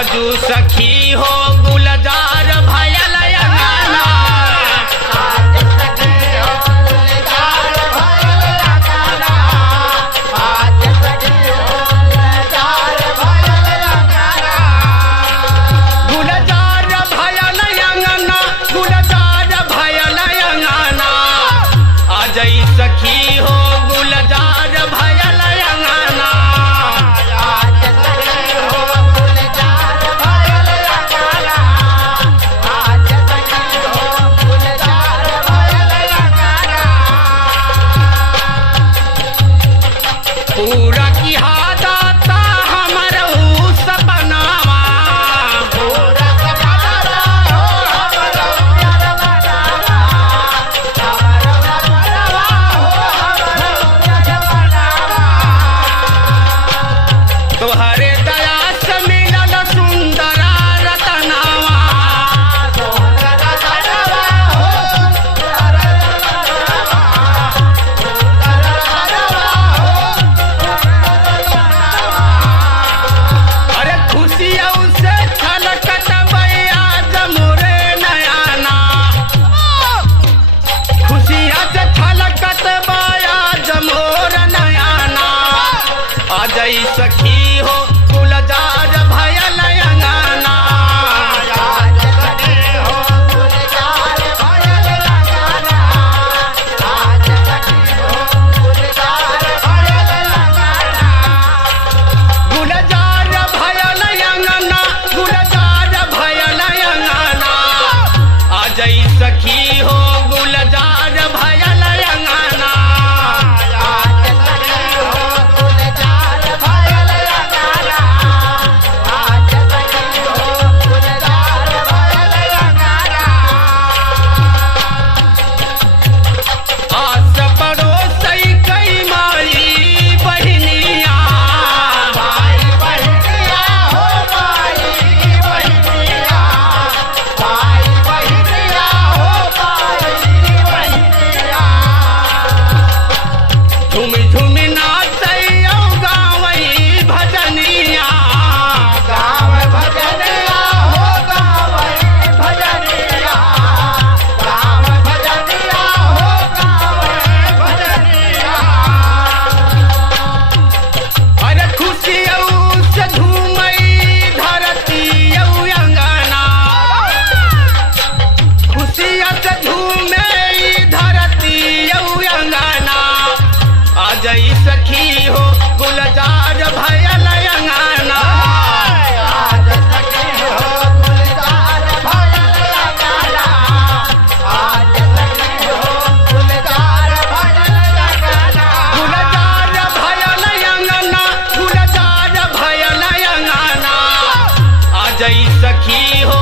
आजू सखी हो गुलजार भयल अंगना गुलजार भयल अंगना गुलजार भयल अंगना आजई सखी हो गुलजार भयल अंगना पूरा की हादाता हमर सपनावा तोहरे दया से मिलल सुंदर रतनावा अरे खुशियों से छलकत बैया जमुरे नयाना खुशियाँ से छलकत बैया जमोर नयाना आजई सखी हो गुलजार भयल अंगना गुलजार भयल अंगना गुलजार भयल अंगना आजई सखी हो गुलजार भयल अंगना आस पड़ोसई कई माई बहनिया झूम झूम नाचैयो गावई भजनिया अरे खुशियों से झूमई धरती अंगना खुशियों से झूमे धरती अंगना आजई सखी हो गुलजार भयल अंगना गुलजार भयल अंगना गुलजार भयल अंगना आजई सखी हो